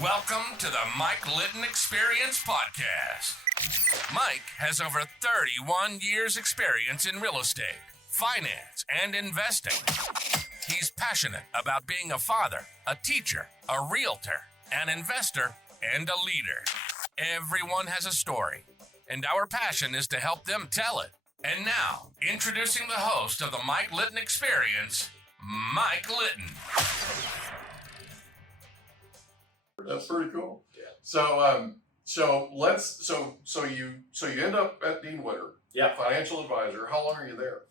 Welcome to the Mike Litton Experience Podcast. Mike has over 31 years experience in real estate, finance, and investing. He's passionate about being a father, a teacher, a realtor, an investor, and a leader. Everyone has a story, and our passion is to help them tell it. And now, introducing the host of the Mike Litton Experience, Mike Litton. That's pretty cool. Yeah. So you end up at Dean Witter. Yeah. Financial advisor. How long are you there?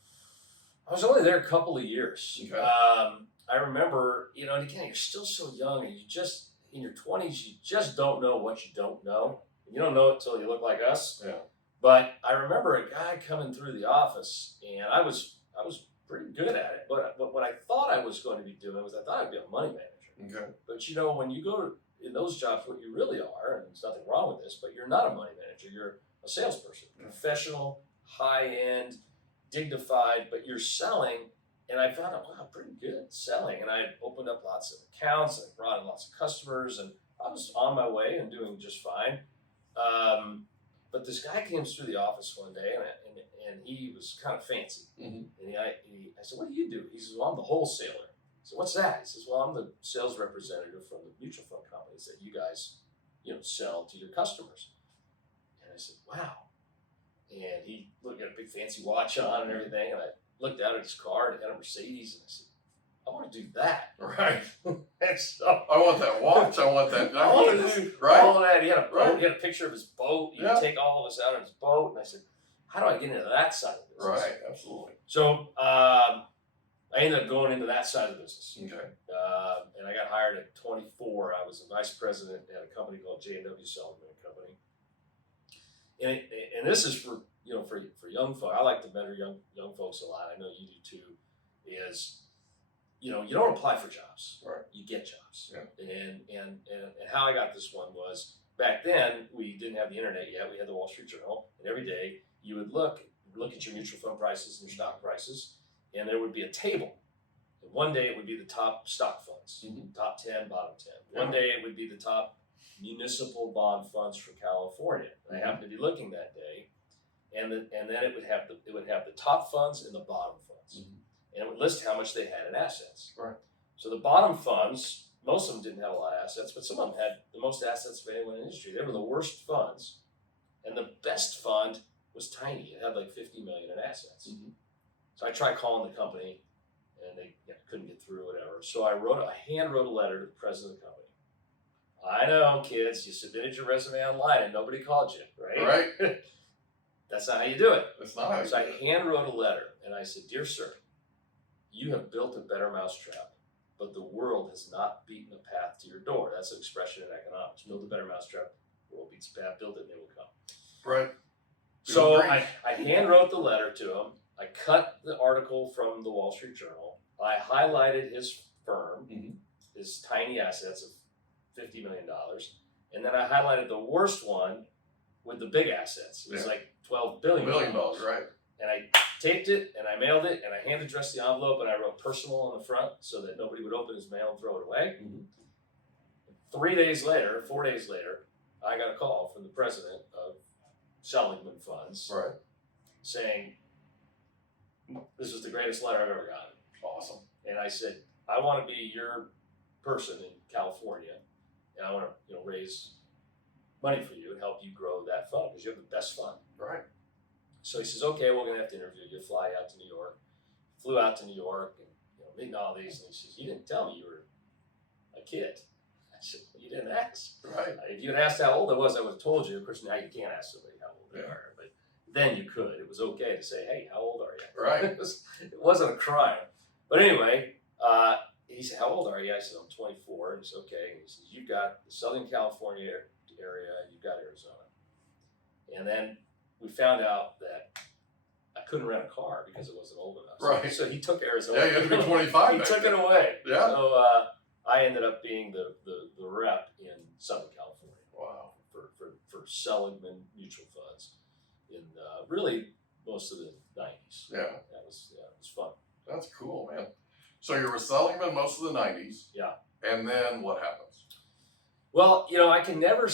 I was only there a couple of years. Okay. I remember, and again, you're still so young, and you just, in your 20s, you just don't know what you don't know. You don't know it till you look like us. Yeah. But I remember a guy coming through the office, and I was pretty good at it. But what I thought I was going to be doing was I thought I'd be a money manager. Okay. But when you go in those jobs, what you really are, and there's nothing wrong with this, but you're not a money manager. You're a salesperson, professional, high-end, dignified, but you're selling. And I found out, wow, I'm pretty good at selling. And I opened up lots of accounts, and I brought in lots of customers, and I was on my way and doing just fine. But this guy came through the office one day, and he was kind of fancy. Mm-hmm. And I said, what do you do? He says, well, I'm the wholesaler. So what's that? He says, well, I'm the sales representative from the mutual fund companies that you guys, sell to your customers. And I said, wow. And he looked at a big fancy watch on and everything. And I looked out at his car and he had a Mercedes. And I said, I want to do that. Right. And so I want that watch. I want that. I wanted to do right. all of that. He had a boat. Right. He had a picture of his boat. He Yeah. would take all of us out on his boat. And I said, how do I get into that side of the business? Right. Absolutely. So I ended up going into that side of the business. Okay. And I got hired at 24. I was a vice president at a company called J&W Seligman Co. And this is for young folks. I like to mentor young folks a lot. I know you do too. Is you don't apply for jobs. Right. You get jobs. Yeah. And how I got this one was back then we didn't have the internet yet. We had the Wall Street Journal, and every day you would look at your mutual fund prices and your stock prices. And there would be a table. And one day it would be the top stock funds, top 10, bottom 10. One day it would be the top municipal bond funds for California. And I happened to be looking that day, and then it would have the top funds and the bottom funds, and it would list how much they had in assets. Right. So the bottom funds, most of them didn't have a lot of assets, but some of them had the most assets of anyone in the industry. They were the worst funds, and the best fund was tiny. It had like $50 million in assets. Mm-hmm. So I tried calling the company, and they couldn't get through, whatever. So I hand wrote a letter to the president of the company. I know, kids, you submitted your resume online and nobody called you, right? Right. That's not how you do it. That's not how you So I do it. hand wrote a letter, and I said, dear sir, you have built a better mousetrap, but the world has not beaten a path to your door. That's an expression in economics. Build a better mousetrap, the world beats a path, build it, and they will come. Right. So I hand wrote the letter to him. I cut the article from the Wall Street Journal. I highlighted his firm, his tiny assets of $50 million. And then I highlighted the worst one with the big assets. It was like $12 billion. Right. And I taped it and I mailed it and I hand addressed the envelope and I wrote personal on the front so that nobody would open his mail and throw it away. 4 days later, I got a call from the president of Seligman Funds Right. saying, this is the greatest letter I've ever gotten. Awesome. And I said, I want to be your person in California, and I want to raise money for you and help you grow that fund because you have the best fund. Right. So he says, okay, we're going to have to interview you. Fly out to New York. Flew out to New York and meeting all these. And he says, you didn't tell me you were a kid. I said, well, you didn't ask. Right. If you had asked how old I was, I would have told you. Of course, now you can't ask somebody how old they are, but then you could. It was okay to say, hey, how old are you? Right. It wasn't a crime. But anyway, he said, how old are you? I said, I'm 24. And he said, okay. And he says, you've got the Southern California area, and you've got Arizona. And then we found out that I couldn't rent a car because it wasn't old enough. Right. So he took Arizona. Yeah, you had to be 25. He took it away. Yeah. So I ended up being the rep in Southern California. Wow. For Seligman Mutual Funds in really most of the 90s. Yeah. It was fun. That's cool, man. So you were Seligman most of the 90s. Yeah. And then what happens? Well, I can never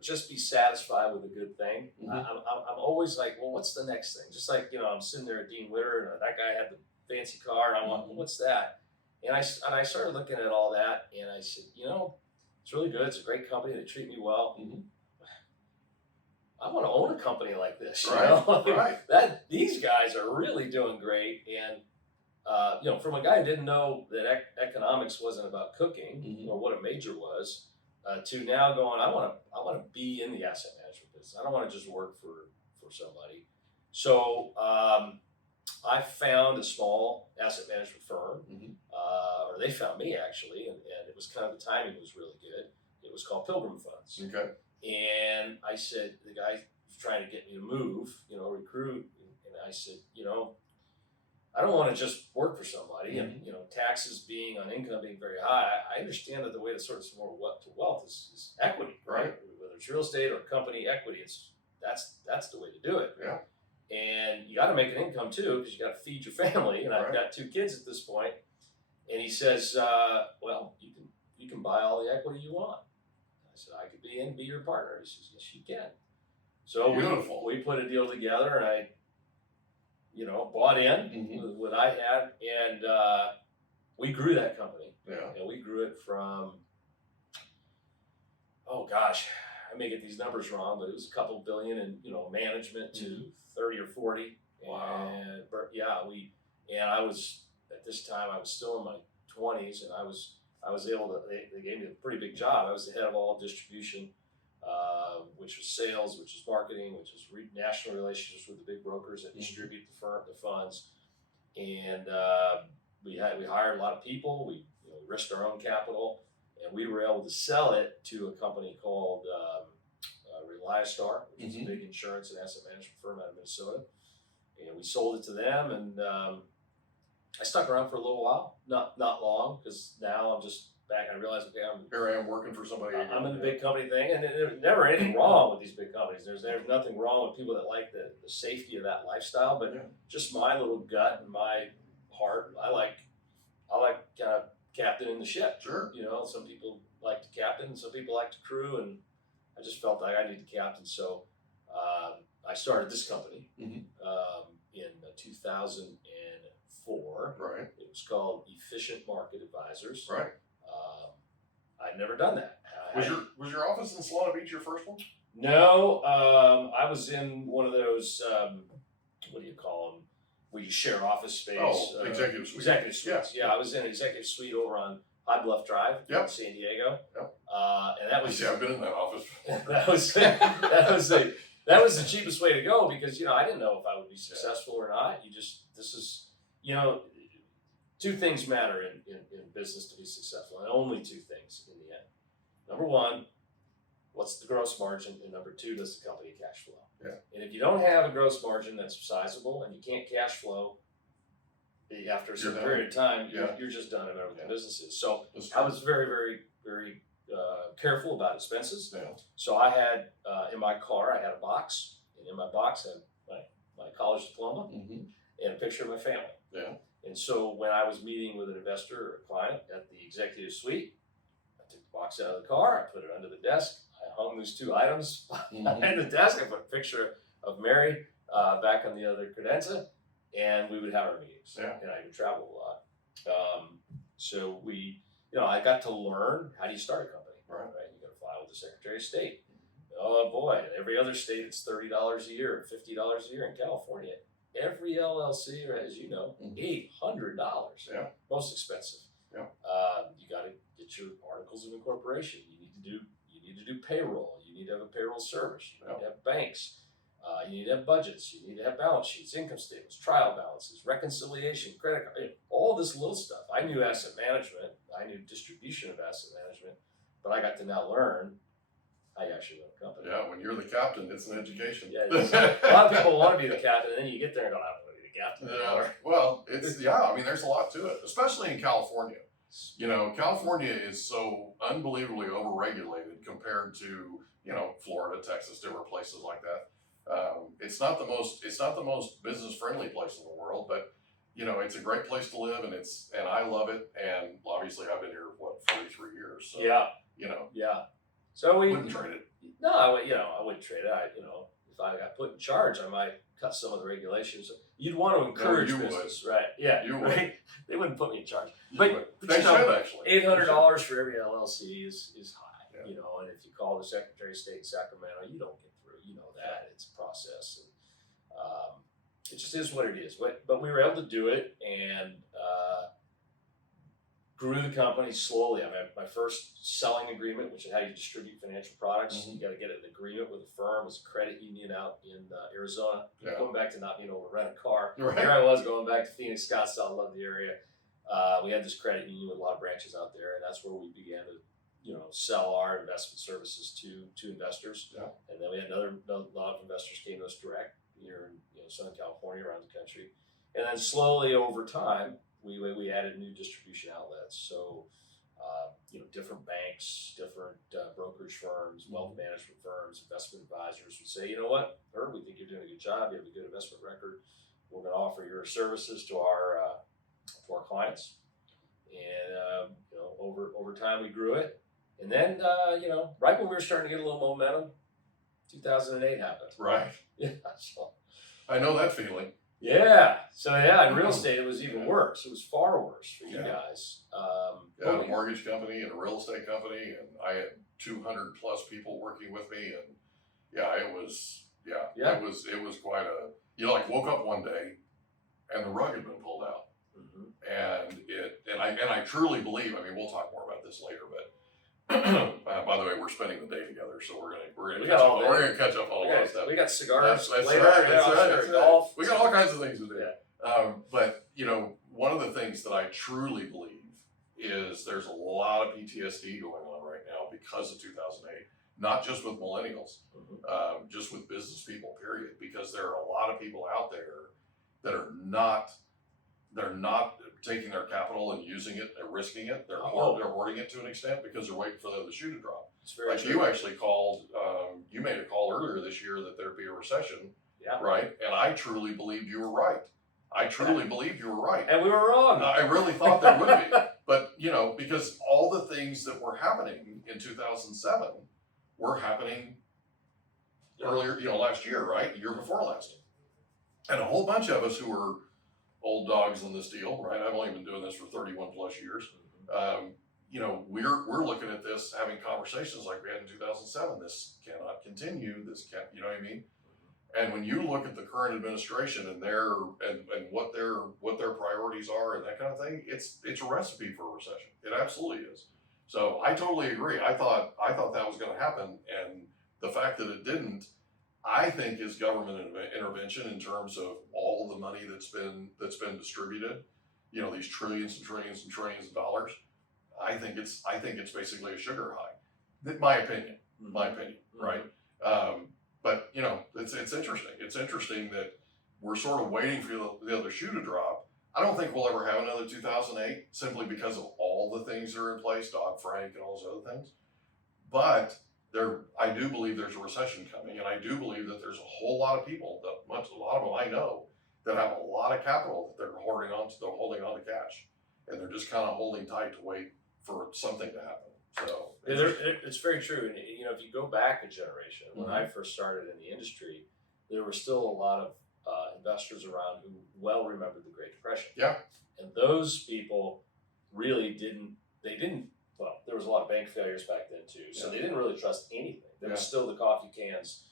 just be satisfied with a good thing. Mhm. I'm always like, well, what's the next thing? Just like, I'm sitting there at Dean Witter and that guy had the fancy car and I want, Mhm. what's that? And I started looking at all that and I said, it's really good. It's a great company. They treat me well. Mhm. I want to own a company like this. Right. These guys are really doing great. And from a guy who didn't know that economics wasn't about cooking Mhm. or what a major was, to now going, I want to be in the asset management business. I don't want to just work for somebody. So I found a small asset management firm, Mhm. or they found me actually, and it was kind of the timing was really good. It was called Pilgrim Funds, Okay. and I said the guy was trying to get me to move, recruit, and I said, I don't want to just work for somebody, and taxes being on income being very high. I understand that the way to sort of some more wealth is equity, right? Whether it's real estate or company equity, that's the way to do it. Yeah. And you got to make an income too because you got to feed your family. And I've got 2 kids at this point. And he says, "Well, you can buy all the equity you want." I said, "I could be your partner." He says, "Yes, you can." So Beautiful. we put a deal together, and I bought in Mhm. with what I had, and we grew that company. Yeah. And we grew it from, oh gosh, I may get these numbers wrong, but it was a couple billion in management to 30 or 40. Wow. And I was at this time I was still in my 20s, and I was able to. They gave me a pretty big job. I was the head of all distribution, which was sales, which was marketing, which was national relationships with the big brokers that distribute the funds, and we hired a lot of people. We risked our own capital, and we were able to sell it to a company called Reliastar, which is a big insurance and asset management firm out of Minnesota, and we sold it to them. And I stuck around for a little while, not long, because now I'm just back. I realize, okay, Here I am working for somebody. I'm in the big company thing, and there's never anything wrong with these big companies. There's nothing wrong with people that like the safety of that lifestyle, but just my little gut and my heart, I like kind of captaining the ship. Sure. Some people like to captain, some people like to crew, and I just felt like I need to captain. So I started this company in 2004. Right. It was called Efficient Market Advisors. Right. I'd never done that. Was your office in Solana Beach your first one? No, I was in one of those. What do you call them? Where you share office space. Oh, executive suite. Executive suites. Yeah, I was in an executive suite over on High Bluff Drive in San Diego. Yep. And that was. I've been in that office. that was the cheapest way to go because I didn't know if I would be successful or not. This is 2 things matter in business to be successful, and only 2 things in the end. Number 1, what's the gross margin? And number 2, does the company cash flow? Yeah. And if you don't have a gross margin that's sizable and you can't cash flow after a certain period of time, you're just done no matter what the business is. So I was very, very, very careful about expenses. Yeah. So I had in my car, I had a box, and in my box I had my college diploma and a picture of my family. Yeah. And so when I was meeting with an investor or a client at the executive suite, I took the box out of the car, I put it under the desk, I hung those 2 items behind the desk, I put a picture of Mary back on the other credenza, and we would have our meetings. Yeah. And I would travel a lot. So I got to learn, how do you start a company? Right. You got to file with the Secretary of State. Oh boy, in every other state it's $30 a year, $50 a year. In California, every LLC, as you know, $800. Yeah. Most expensive. Yeah. You got to get your articles of incorporation. You need to do payroll. You need to have a payroll service. You need to have banks. You need to have budgets. You need to have balance sheets, income statements, trial balances, reconciliation, credit card, all this little stuff. I knew asset management. I knew distribution of asset management, but I got to now learn how you actually run a company. Yeah, when you're the captain, it's an education. Yeah, a lot of people want to be the captain, and then you get there and go, I don't want to be the captain anymore. Well, there's a lot to it, especially in California. California is so unbelievably overregulated compared to, Florida, Texas, different places like that. It's not the most business friendly place in the world, but it's a great place to live, and I love it. And obviously I've been here 43 years. So. Yeah. Yeah. So we wouldn't trade it. No, I wouldn't trade it. If I got put in charge, I might cut some of the regulations. You'd want to encourage business, right? Yeah, you right. Would. They wouldn't put me in charge, but they should actually. $800 for every LLC is high, yeah. And if you call the Secretary of State in Sacramento, you don't get through. That it's a process, and it just is what it is. But we were able to do it, and grew the company slowly. I mean, my first selling agreement, which is how you distribute financial products, Mm-hmm. you got to get an agreement with a firm, was a credit union out in Arizona. Yeah. Going back to not being able to rent a car. Right. Here I was going back to Phoenix, Scottsdale, love the area. We had this credit union with a lot of branches out there, and that's where we began to, sell our investment services to investors. Yeah. And then we had a lot of investors came to us direct here in Southern California, around the country. And then slowly over time, we added new distribution outlets. So, different banks, different brokerage firms, wealth management firms, investment advisors would say, you know what, Herb, we think you're doing a good job. You have a good investment record. We're going to offer your services to our clients. And over time we grew it. And then right when we were starting to get a little momentum, 2008 happened. Right. Yeah. So I know that feeling. Yeah. So in real estate, it was even worse. It was far worse for you guys. I had a mortgage company and a real estate company, and I had 200 plus people working with me, and it was quite a, woke up one day and the rug had been pulled out. Mm-hmm. And I truly believe, we'll talk more about this later, but by the way, we're spending the day together, so we're gonna catch up on a lot of stuff. We got cigars. That's later. right. That's right. Golf. We got all kinds of things to do. Yeah. But one of the things that I truly believe is there's a lot of PTSD going on right now because of 2008. Not just with millennials, just with business people. Period. Because there are a lot of people out there that are not. They're not taking their capital and using it and risking it. They're hoarding it to an extent because they're waiting for the other shoe to drop. Like true. You actually called, you made a call earlier this year that there'd be a recession, right? And I truly believed you were right. Believed you were right. And we were wrong. I really thought there would be. But, because all the things that were happening in 2007 were happening earlier, last year, right? The year before last. And a whole bunch of us who were old dogs in this deal, right? I've only been doing this for 31 plus years. We're looking at this, having conversations like we had in 2007. This cannot continue. This can't, you know what I mean? And when you look at the current administration and what their priorities are and that kind of thing, it's a recipe for a recession. It absolutely is. So I totally agree. I thought that was going to happen, and the fact that it didn't, I think, is government intervention in terms of all the money that's been distributed. These trillions and trillions and trillions of dollars. I think it's basically a sugar high. My opinion, right? But it's interesting. It's interesting that we're sort of waiting for the other shoe to drop. I don't think we'll ever have another 2008 simply because of all the things that are in place, Dodd-Frank and all those other things. But I do believe there's a recession coming, and I do believe that there's a whole lot of people, a lot of them I know, that have a lot of capital that they're holding on to cash, and they're just kind of holding tight to wait for something to happen. So it's very true. And if you go back a generation, when I first started in the industry, there were still a lot of investors around who well remembered the Great Depression. Yeah. And those people really didn't. Well, there was a lot of bank failures back then too, so they didn't really trust anything. There was still the coffee cans,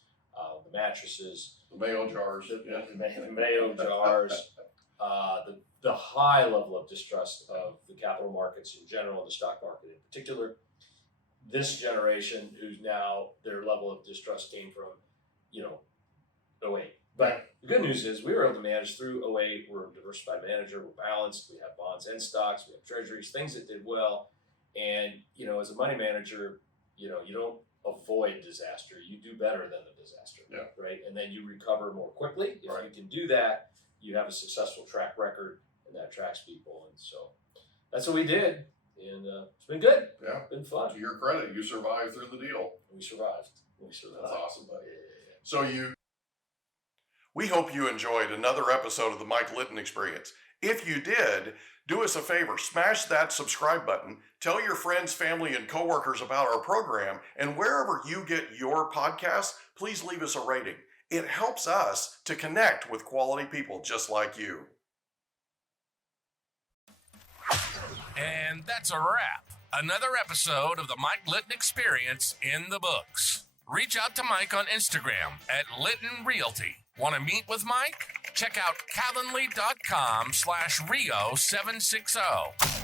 the mattresses, the mayo jars, the mayo jars, the high level of distrust of the capital markets in general, and the stock market in particular. This generation, who's now their level of distrust came from, 08. But the good news is we were able to manage through 08. We're a diversified manager. We're balanced. We have bonds and stocks. We have treasuries, things that did well. And, as a money manager, you don't avoid disaster. You do better than the disaster, right? And then you recover more quickly. If you can do that, you have a successful track record, and that attracts people. And so that's what we did. And it's been good. Yeah. It's been fun. To your credit, you survived through the deal. We survived. That's awesome, buddy. So we hope you enjoyed another episode of the Mike Litton Experience. If you did, do us a favor, smash that subscribe button, tell your friends, family, and coworkers about our program, and wherever you get your podcasts, please leave us a rating. It helps us to connect with quality people just like you. And that's a wrap. Another episode of the Mike Litton Experience in the books. Reach out to Mike on Instagram at Litton Realty. Want to meet with Mike? Check out Calendly.com/Rio760.